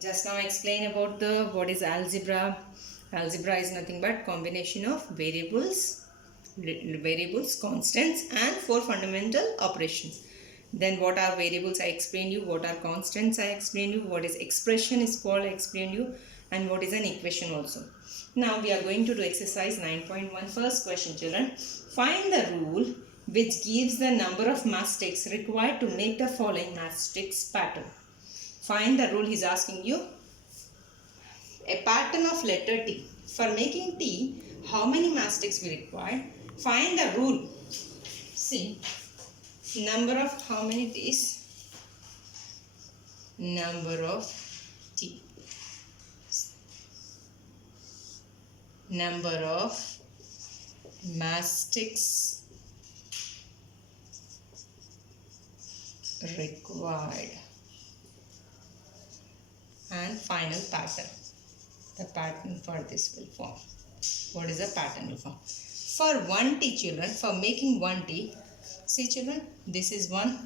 Just now I explain about the what is algebra. Algebra is nothing but combination of variables, constants, and four fundamental operations. Then what are variables? I explain you. What are constants? I explain you. What is expression is called? I explain you. And what is an equation also. Now we are going to do exercise 9.1. First question, children. Find the rule which gives the number of mastics required to make the following mastics pattern. Find the rule. He is asking you a pattern of letter T. For making T, how many mastics we require? Find the rule. See, number of how many T's? Number of T. Number of mastics required. And final pattern. The pattern for this will form. What is the pattern will form? For 1T children, for making 1T, see children, this is one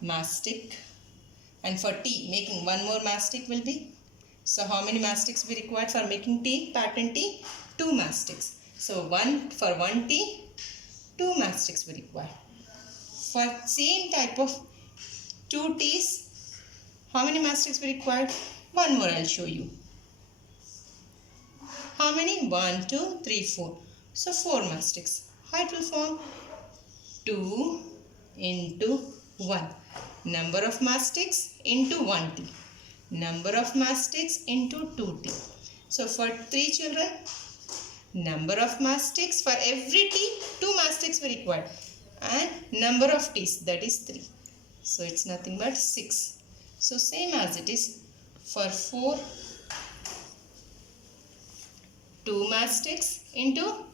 mastic, and for T, making one more mastic will be. So how many mastics we required for making T, pattern T? 2 mastics. So for 1T, 2 mastics we require. For same type of 2 T's, how many mastics we required? One more I'll show you. How many? 1, 2, 3, 4. So 4 mastics. How it will form? 2 into 1. Number of mastics into 1T. Number of mastics into 2T. So for 3 children, number of mastics for every T, 2 mastics we required. And number of T's, that is 3. So it's nothing but 6. So same as it is for 4, 2 mastics into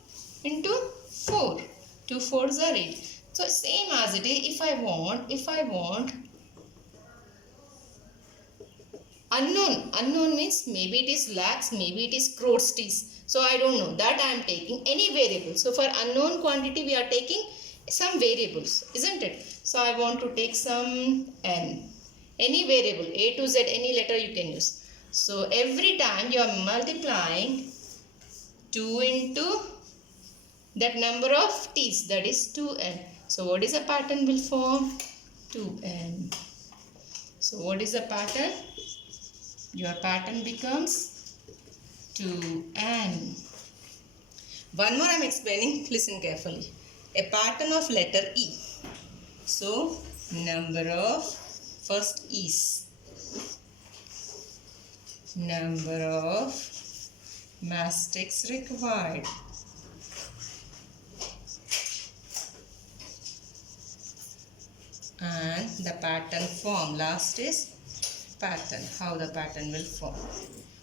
4. 2 4s are 8. So same as it is. If I want unknown means maybe it is lakhs, maybe it is crores T's. So I don't know. That I am taking any variable. So for unknown quantity we are taking some variables, isn't it? So I want to take some n. Any variable, A to Z, any letter you can use. So every time you are multiplying 2 into that number of T's, that is 2n. So what is the pattern will form? 2n. So what is the pattern? Your pattern becomes 2n. One more I am explaining, listen carefully. A pattern of letter E. So number of first E's. Number of mastics required. And the pattern form. Last is pattern. How the pattern will form.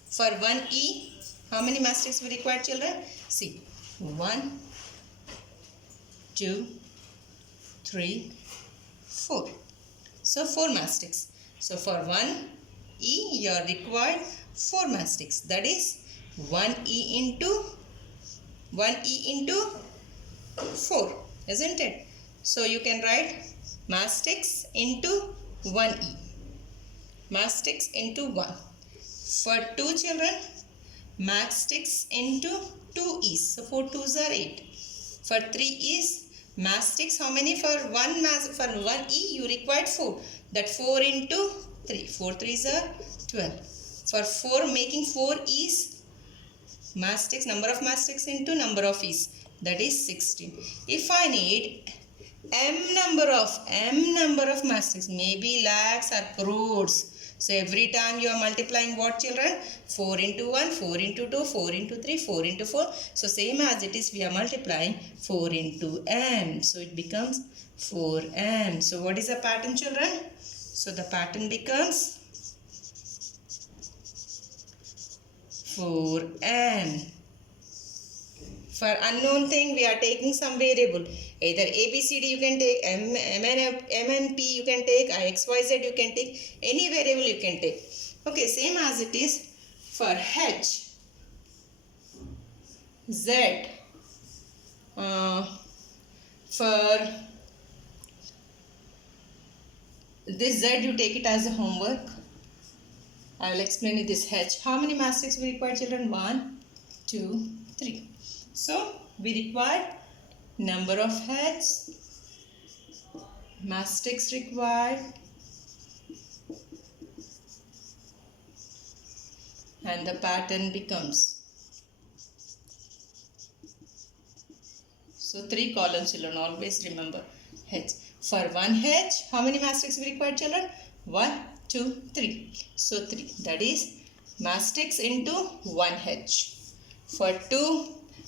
For 1E, how many mastics we require children? See, 1, 2, 3, 4. So 4 mastics. So for 1E, you are required 4 mastics. That is 1E into 4, isn't it? So you can write mastics into 1E. Mastics into 1. For 2 children, mastics into 2 E's. So 4 2's are 8. For 3 E's, mastics how many? For 1E you required 4. That 4 into 3. 4 3's are 12. For 4 making 4 E's, mastics, number of mastics into number of E's, that is 16. If I need m number of mastics, maybe lakhs or crores. So every time you are multiplying what children? 4 into 1, 4 into 2, 4 into 3, 4 into 4. So same as it is, we are multiplying 4 into m. So it becomes 4m. So what is the pattern children? So the pattern becomes 4m. For unknown thing, we are taking some variable. Either A, B, C, D you can take, M and P you can take, X, Y, Z you can take, any variable you can take. Okay, same as it is for H, Z, for this Z you take it as a homework. I will explain you this H. How many mastics we require, children? 1, 2, 3. So we require number of heads, mastics required, and the pattern becomes. So 3 columns, children. Always remember H. For 1 H, how many mastics we require, children? 1, 2, 3. So 3. That is mastics into 1 H. For 2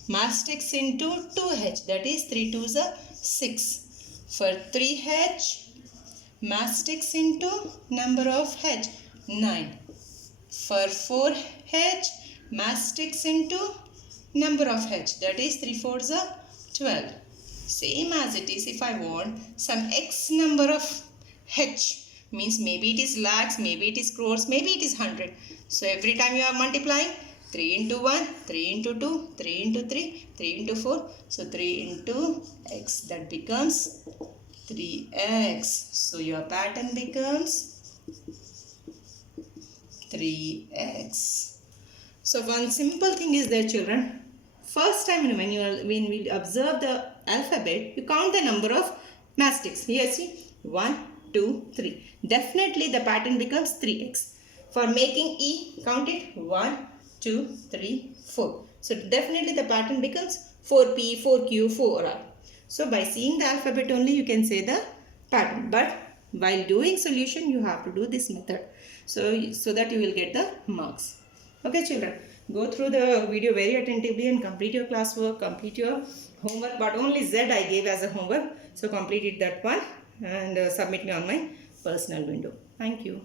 mastics into 2 H. That is 3 2s are 6. For 3 H, mastics into number of H. 9. For 4 H, mastics into number of H. That is 3 4s are 12. Same as it is if I want some X number of H. Means maybe it is lakhs, maybe it is crores, maybe it is 100. So every time you are multiplying 3 into 1, 3 into 2, 3 into 3, 3 into 4. So 3 into X, that becomes 3X. So your pattern becomes 3X. So one simple thing is there, children. First time when we observe the alphabet, you count the number of mastics. Here see 1, 2, 3. Definitely the pattern becomes 3x. For making E, count it 1, 2, 3, 4. So definitely the pattern becomes 4P, 4Q, 4R. So by seeing the alphabet only you can say the pattern. But while doing solution you have to do this method. So that you will get the marks. Okay, children. Go through the video very attentively and complete your classwork, complete your homework. But only Z I gave as a homework. So complete it that one and submit me on my personal window. Thank you.